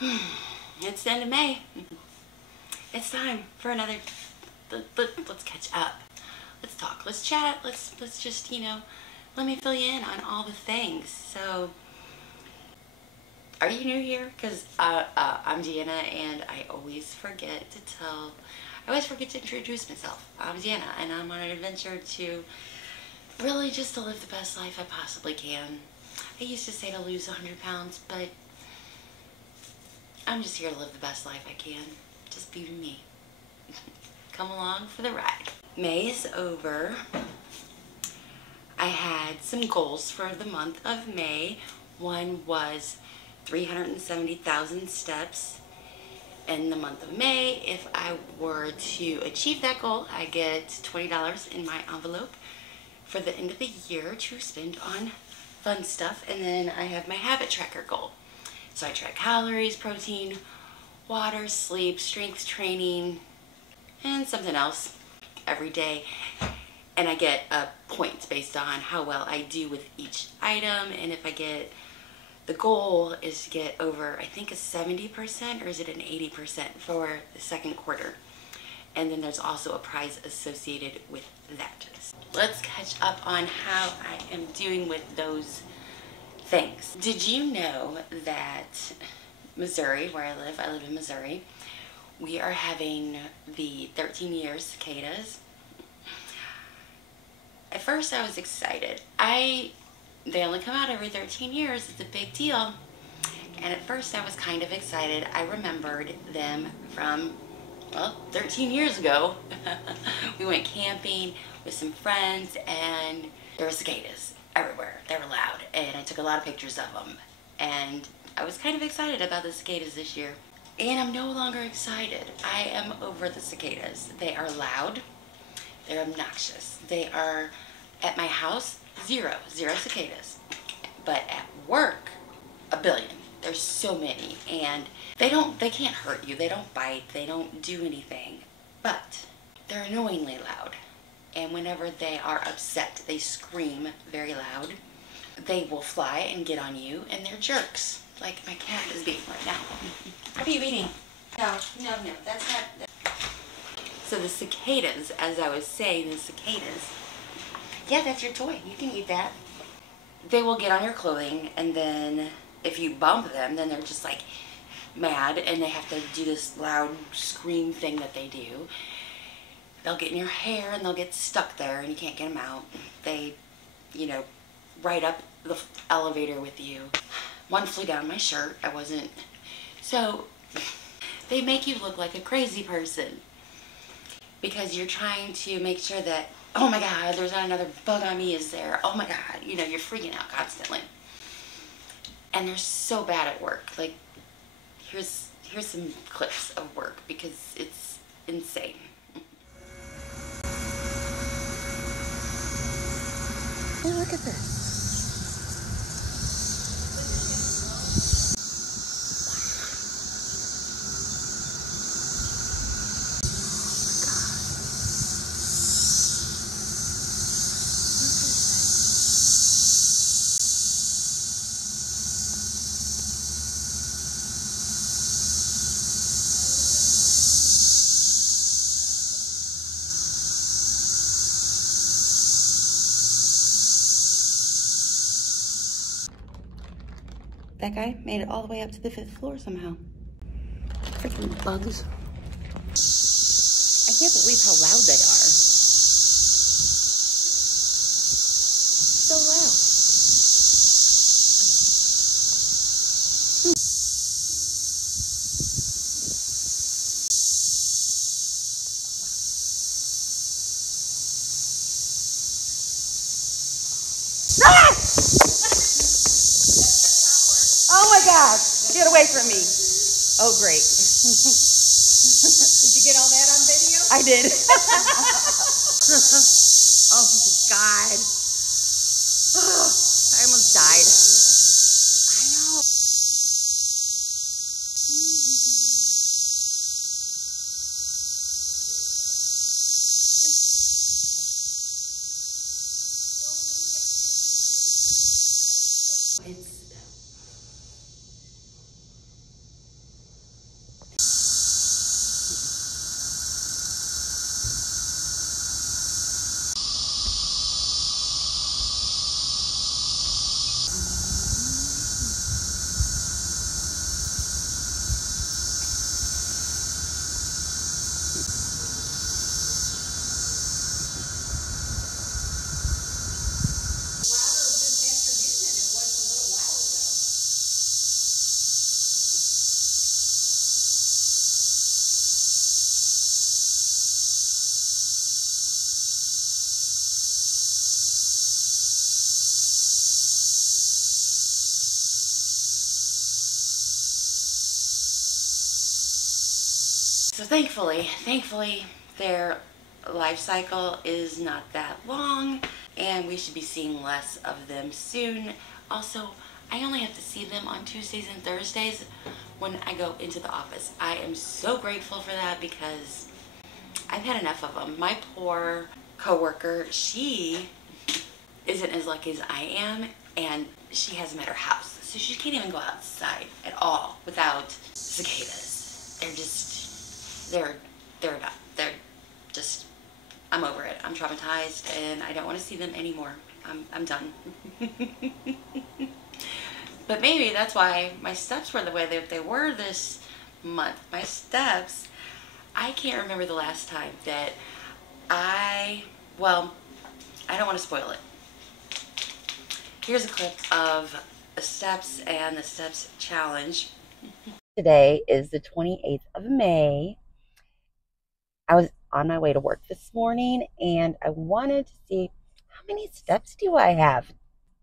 It's the end of May. It's time for another. Let's catch up. Let's talk. Let's chat. Let's just let me fill you in on all the things. So, are you new here? Because I'm Deanna, and I always forget to introduce myself. I'm Deanna, and I'm on an adventure to really just to live the best life I possibly can. I used to say to lose 100 pounds, but I'm just here to live the best life I can. Just be me. Come along for the ride. May is over. I had some goals for the month of May. One was 370,000 steps in the month of May. If I were to achieve that goal, I get $20 in my envelope for the end of the year to spend on fun stuff. And then I have my habit tracker goal. So I track calories, protein, water, sleep, strength training, and something else every day. And I get points based on how well I do with each item. And if I get, the goal is to get over, I think, a 70%, or is it an 80% for the second quarter. And then there's also a prize associated with that. Let's catch up on how I am doing with those things. Did you know that Missouri, where I live in Missouri, we are having the 13-year cicadas? At first I was excited. They only come out every 13 years. It's a big deal. And at first I was kind of excited. I remembered them from, well, 13 years ago. We went camping with some friends and there were cicadas everywhere. They were loud, and I took a lot of pictures of them. And I was kind of excited about the cicadas this year. And I'm no longer excited. I am over the cicadas. They are loud. They're obnoxious. They are, at my house, zero cicadas. But at work, a billion. There's so many, and they can't hurt you. They don't bite. They don't do anything. But they're annoyingly loud. And whenever they are upset, they scream very loud. They will fly and get on you, and they're jerks. Like my cat is being right now. What are you eating? No, that's not. So the cicadas, as I was saying, the cicadas. Yeah, that's your toy. You can eat that. They will get on your clothing, and then if you bump them, then they're just like mad, and they have to do this loud scream thing that they do. They'll get in your hair, and they'll get stuck there, and you can't get them out. They, ride up the elevator with you. One flew down my shirt. So they make you look like a crazy person because you're trying to make sure that, oh my God, there's not another bug on me, is there? Oh my God, you're freaking out constantly. And they're so bad at work. Like, here's some clips of work because it's insane. Hey, look at this. That guy made it all the way up to the 5th floor somehow. Freaking bugs. I can't believe how loud they are. So loud. Oh my God, get away from me. Oh, great. Did you get all that on video? I did. Oh my God. Oh, I almost died. I know. So thankfully, their life cycle is not that long, and we should be seeing less of them soon. Also, I only have to see them on Tuesdays and Thursdays when I go into the office. I am so grateful for that because I've had enough of them. My poor coworker, she isn't as lucky as I am, and she has them at her house. So she can't even go outside at all without cicadas. They're not. They're just, I'm over it. I'm traumatized and I don't want to see them anymore. I'm done. But maybe that's why my steps were the way that they were this month. My steps, I can't remember the last time that well, I don't want to spoil it. Here's a clip of the steps and the steps challenge. Today is the 28th of May. I was on my way to work this morning and I wanted to see how many steps do I have.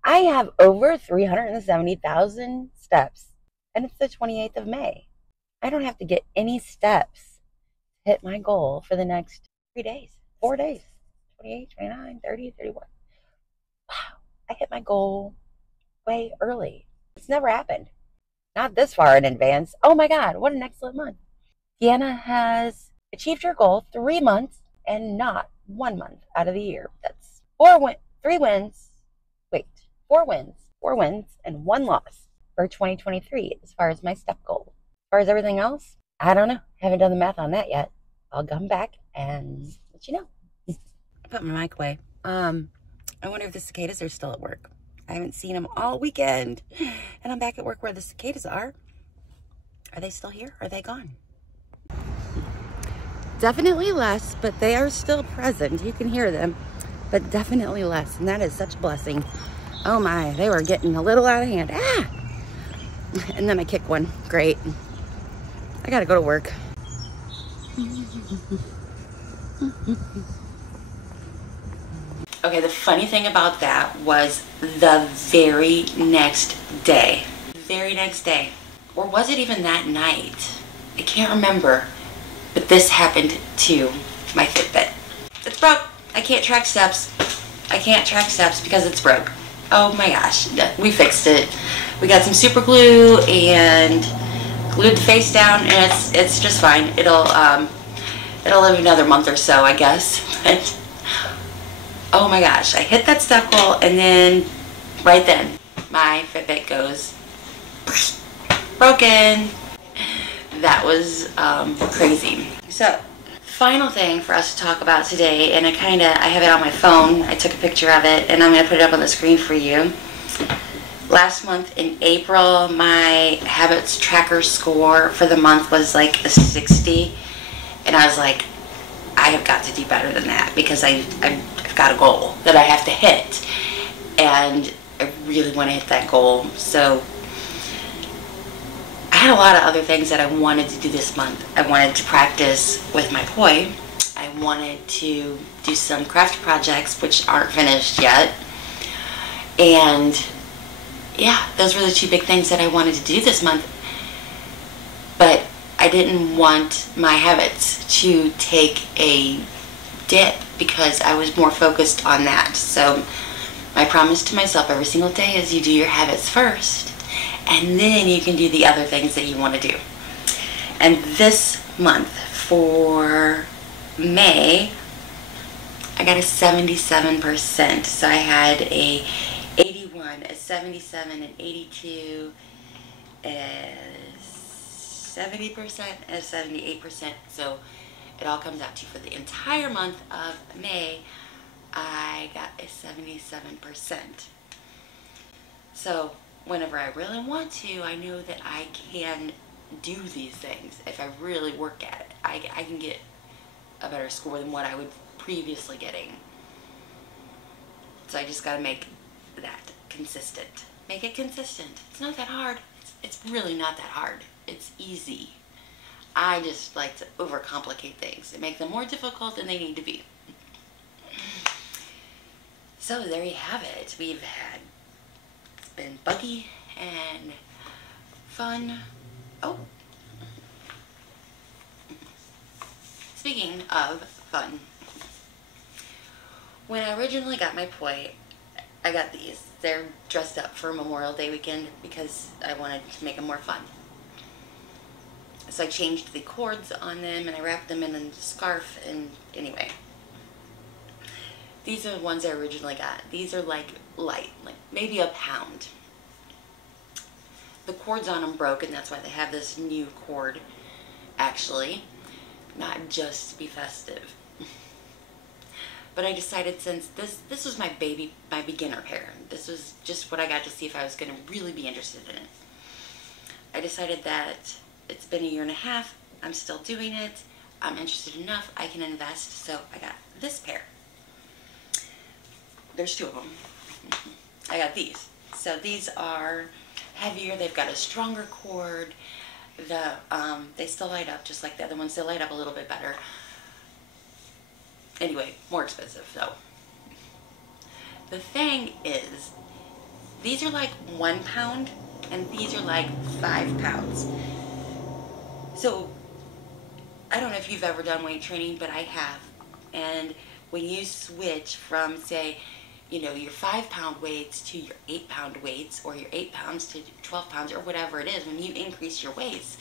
I have over 370,000 steps and it's the 28th of May. I don't have to get any steps to hit my goal for the next 3 days, 4 days, 28, 29, 30, 31. Wow, I hit my goal way early. It's never happened. Not this far in advance. Oh my God, what an excellent month. Deanna has achieved her goal 3 months and not 1 month out of the year. That's 4 wins and 1 loss for 2023 as far as my step goal. As far as everything else, I don't know. Haven't done the math on that yet. I'll come back and let you know. I put my mic away. I wonder if the cicadas are still at work. I haven't seen them all weekend. And I'm back at work where the cicadas are. Are they still here? Are they gone? Definitely less, but they are still present. You can hear them, but definitely less. And that is such a blessing. Oh my, they were getting a little out of hand. Ah! And then I kick one. Great. I gotta go to work. Okay, the funny thing about that was the very next day. Or was it even that night? I can't remember. But this happened to my Fitbit. It's broke. I can't track steps. Because it's broke. Oh my gosh. We fixed it. We got some super glue and glued the face down, and it's just fine. It'll live another month or so, I guess. But oh my gosh, I hit that step goal, and then right then my Fitbit goes broken. That was crazy. So, final thing for us to talk about today, and I have it on my phone. I took a picture of it, and I'm going to put it up on the screen for you. Last month in April, my habits tracker score for the month was like a 60, and I was like, I have got to do better than that because I've got a goal that I have to hit, and I really want to hit that goal. So I had a lot of other things that I wanted to do this month. I wanted to practice with my poi. I wanted to do some craft projects which aren't finished yet. And yeah, those were the 2 big things that I wanted to do this month. But I didn't want my habits to take a dip because I was more focused on that. So my promise to myself every single day is you do your habits first, and then you can do the other things that you want to do. And this month for May, I got a 77%. So I had a 81, a 77, an 82, a 70%, and a 78%. So it all comes out to, for the entire month of May, I got a 77%. So whenever I really want to, I know that I can do these things. If I really work at it, I can get a better score than what I was previously getting. So I just got to make that consistent. Make it consistent. It's not that hard. It's really not that hard. It's easy. I just like to overcomplicate things and make them more difficult than they need to be. So there you have it. It's been buggy and fun. Oh. speaking of fun, when I originally got my poi, I got these. They're dressed up for Memorial Day weekend because I wanted to make them more fun. So I changed the cords on them and I wrapped them in a scarf, and anyway. These are the ones I originally got. These are like light, like maybe a pound. The cords on them broke, and that's why they have this new cord, actually, not just to be festive. But I decided, since this was my beginner pair, this was just what I got to see if I was going to really be interested in it. I decided that it's been 1.5 years, I'm still doing it, I'm interested enough, I can invest, so I got this pair. There's 2 of them. I got these. So these are heavier, they've got a stronger cord, they still light up just like the other ones, they light up a little bit better. Anyway, more expensive though. The thing is, these are like 1 pound and these are like 5 pounds. So, I don't know if you've ever done weight training, but I have. And when you switch from, say, you know, your 5-pound weights to your 8-pound weights, or your 8 pounds to 12 pounds, or whatever it is, when you increase your weights,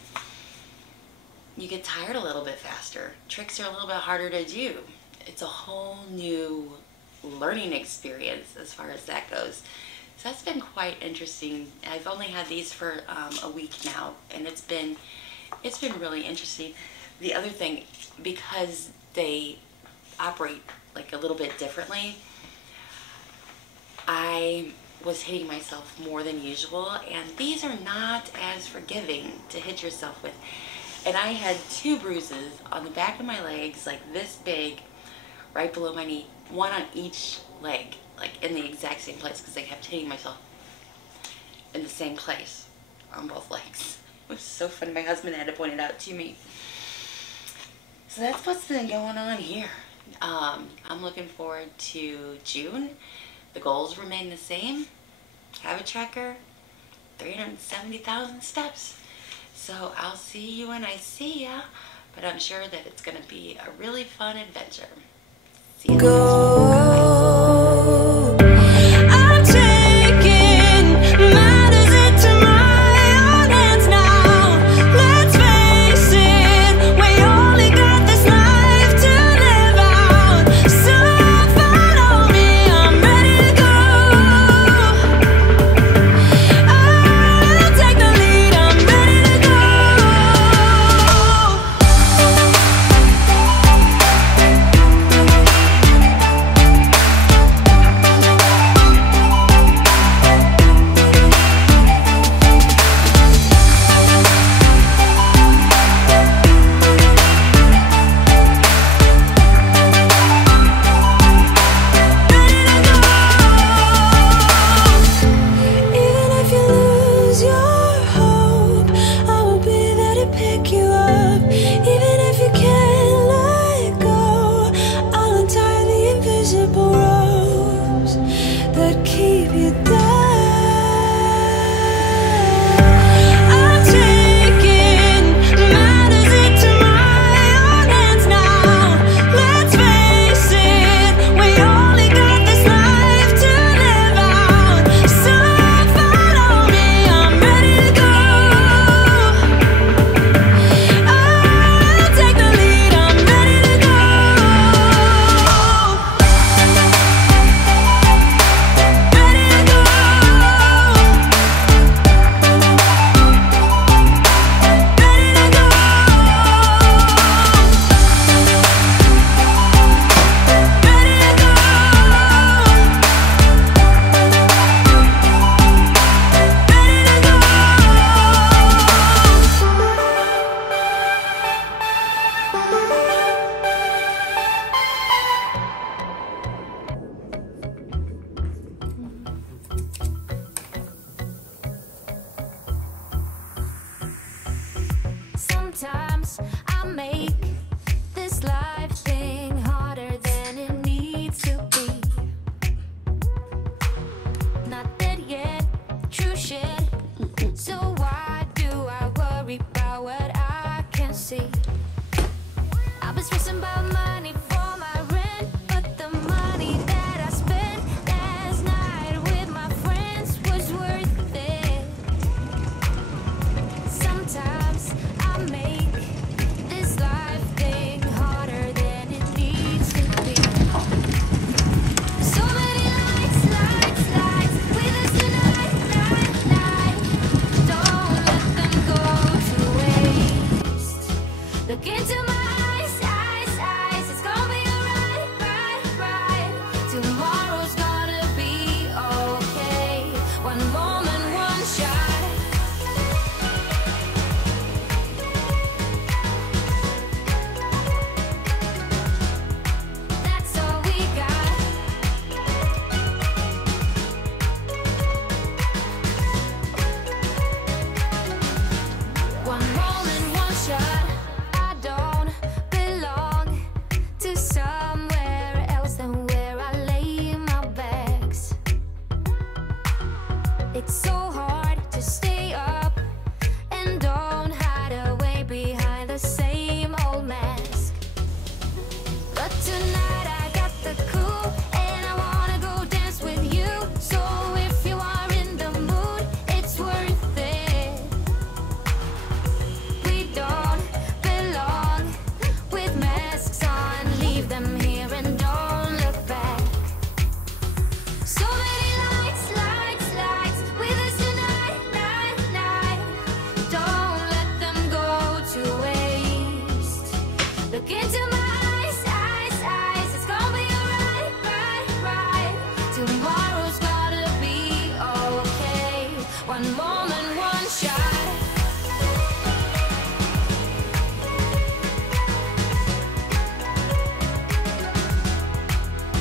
you get tired a little bit faster. Tricks are a little bit harder to do. It's a whole new learning experience as far as that goes. So that's been quite interesting. I've only had these for a week now, and it's been really interesting. The other thing, because they operate like a little bit differently, I was hitting myself more than usual, and these are not as forgiving to hit yourself with. And I had 2 bruises on the back of my legs, like this big, right below my knee, 1 on each leg, like in the exact same place, because I kept hitting myself in the same place on both legs. It was so funny. My husband had to point it out to me. So that's what's been going on here. I'm looking forward to June. The goals remain the same. Have a tracker, 370,000 steps. So I'll see you when I see ya, but I'm sure that it's going to be a really fun adventure. See you next time. Sometimes I make this life thing harder than it needs to be. Not dead yet, true shit. So why do I worry about what I can't see? I was stressing about money for my rent, but the money that I spent last night with my friends was worth it. Sometimes I make this life thing harder than it needs to be. So many lights, lights, lights with us tonight, night, night. Don't let them go to waste. Look into my eyes, eyes, eyes. It's gonna be alright, right, right. Tomorrow's gonna be okay. One moment, one shot. That's all we got. One moment, one shot. I don't belong to somewhere else than where I lay my bags. It's so hard to stay up and don't hide away behind the same old mask. But tonight I got the cool and I wanna go dance with you. So if you are in the mood, it's worth it. We don't belong with masks on. Leave them here and don't look back. So many lights, lights, lights with us tonight, night, night. Don't let them go to waste. Look into my eyes, eyes, eyes. It's gonna be alright, right, right. Tomorrow's gonna be okay. One moment, one shot.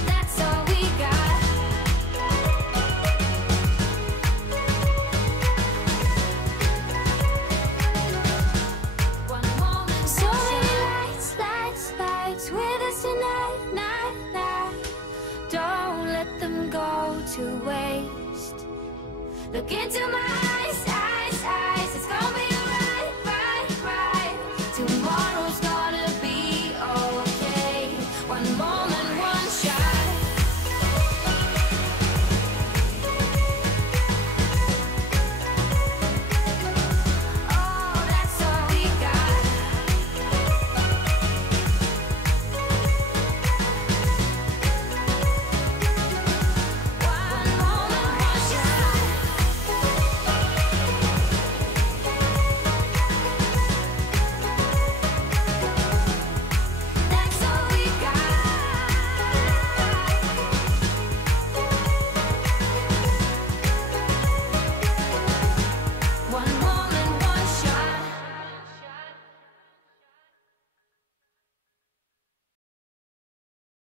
That's all we got. One moment, so many lights, lights, lights with us tonight, night, night. Don't let them go to waste. Look into my eyes.